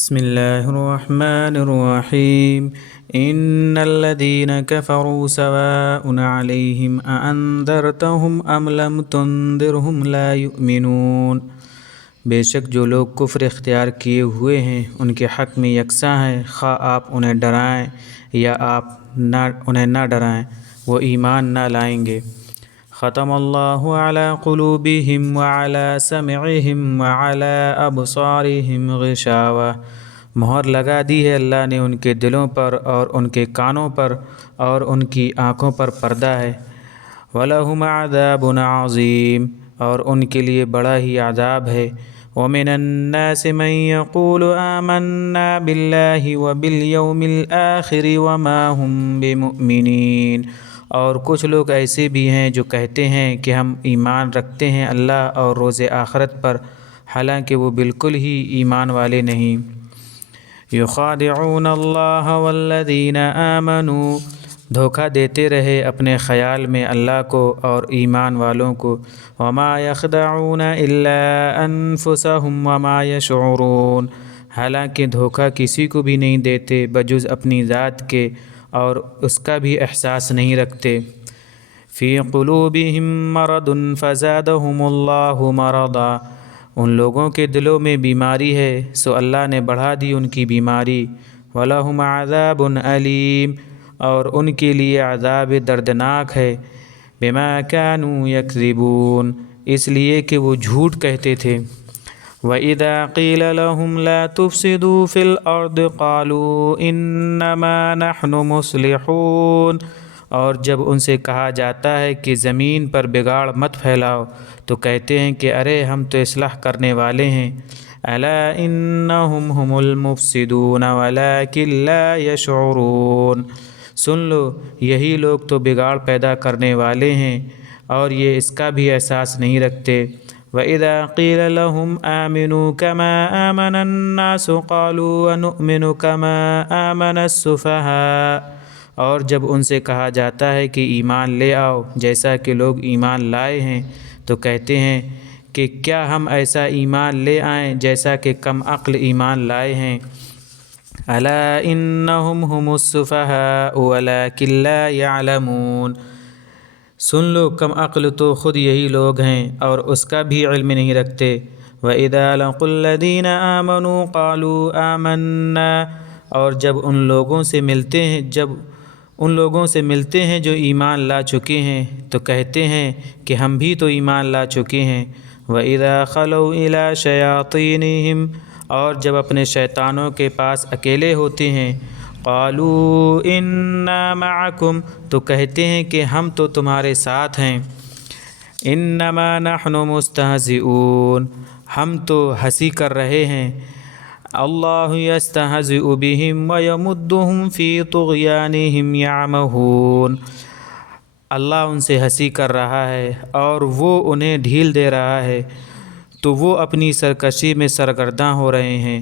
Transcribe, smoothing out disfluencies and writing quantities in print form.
بسم الله الرحمن الرحيم إن الذين كفروا سواء عليهم أأنذرتهم أم لم تنذرهم لا يؤمنون۔ بے شک جو لوگ کفر اختیار کیے ہوئے ہیں ان کے حق میں یکساں ہے، خواہ آپ انہیں ڈرائیں یا آپ انہیں نہ ڈرائیں، وہ ایمان نہ لائیں گے۔ ختم اللہ علی قلوبہم وعلی سمعہم وعلی ابصارہم غشاوہ، مہر لگا دی ہے اللہ نے ان کے دلوں پر اور ان کے کانوں پر اور ان کی آنکھوں پر پردہ ہے۔ وَلَهُمْ عَذَابٌ عَظِيمٌ، اور ان کے لیے بڑا ہی عذاب ہے۔ وَمِنَ النَّاسِ مَن يَقُولُ آمَنَّا بِاللَّهِ وَبِالْيَوْمِ الْآخِرِ وَمَا هُمْ بِمُؤْمِنِينَ، اور کچھ لوگ ایسے بھی ہیں جو کہتے ہیں کہ ہم ایمان رکھتے ہیں اللہ اور روز آخرت پر، حالانکہ وہ بالکل ہی ایمان والے نہیں۔ یخادعون اللہ والذین آمنوا، دھوکہ دیتے رہے اپنے خیال میں اللہ کو اور ایمان والوں کو۔ وما یخدعون الا انفسهم وما یشعرون، حالانکہ دھوکہ کسی کو بھی نہیں دیتے بجز اپنی ذات کے اور اس کا بھی احساس نہیں رکھتے۔ فی قلوبہم مرض فزادہم اللہ مرضا، ان لوگوں کے دلوں میں بیماری ہے سو اللہ نے بڑھا دی ان کی بیماری۔ وَلَهُمْ عَذَابٌ أَلِيمٌ، اور ان کے لیے عذاب دردناک ہے۔ بِمَا كَانُوا يَكْذِبُونَ، اس لیے کہ وہ جھوٹ کہتے تھے۔ وَإِذَا قِيلَ لَهُمْ لَا تُفْسِدُوا فِي الْأَرْضِ قَالُوا إِنَّمَا نَحْنُ مُصْلِحُونَ، اور جب ان سے کہا جاتا ہے کہ زمین پر بگاڑ مت پھیلاؤ تو کہتے ہیں کہ ارے ہم تو اصلاح کرنے والے ہیں۔ الا انہم هم المفسدون ولکن لا یشعرون، سن لو یہی لوگ تو بگاڑ پیدا کرنے والے ہیں اور یہ اس کا بھی احساس نہیں رکھتے۔ وَإِذَا قِيلَ لَهُمْ آمِنُوا كَمَا آمَنَ النَّاسُ قَالُوا وَنُؤْمِنُ كَمَا آمَنَ السُّفَهَاءُ، اور جب ان سے کہا جاتا ہے کہ ایمان لے آؤ جیسا کہ لوگ ایمان لائے ہیں تو کہتے ہیں کہ کیا ہم ایسا ایمان لے آئیں جیسا کہ کم عقل ایمان لائے ہیں۔ الا انہم هم السفہاء ولکن لا یعلمون، سن لو کم عقل تو خود یہی لوگ ہیں اور اس کا بھی علم نہیں رکھتے۔ وَإِذَا لَقُوا الَّذِينَ آمَنُوا قَالُوا آمَنَّا، اور جب ان لوگوں سے ملتے ہیں جو ایمان لا چکے ہیں تو کہتے ہیں کہ ہم بھی تو ایمان لا چکے ہیں۔ وَإِذَا خَلَوْا إِلَىٰ شَيَاطِينِهِمْ، اور جب اپنے شیطانوں کے پاس اکیلے ہوتے ہیں، قَالُوا إِنَّا مَعَكُمْ، تو کہتے ہیں کہ ہم تو تمہارے ساتھ ہیں۔ إِنَّمَا نَحْنُ مُسْتَهْزِئُونَ، ہم تو ہنسی کر رہے ہیں۔ اللہ یستہزئ بہم ویمدہم فی طغیانہم یعمہون، اللہ ان سے ہنسی کر رہا ہے اور وہ انہیں ڈھیل دے رہا ہے تو وہ اپنی سرکشی میں سرگرداں ہو رہے ہیں۔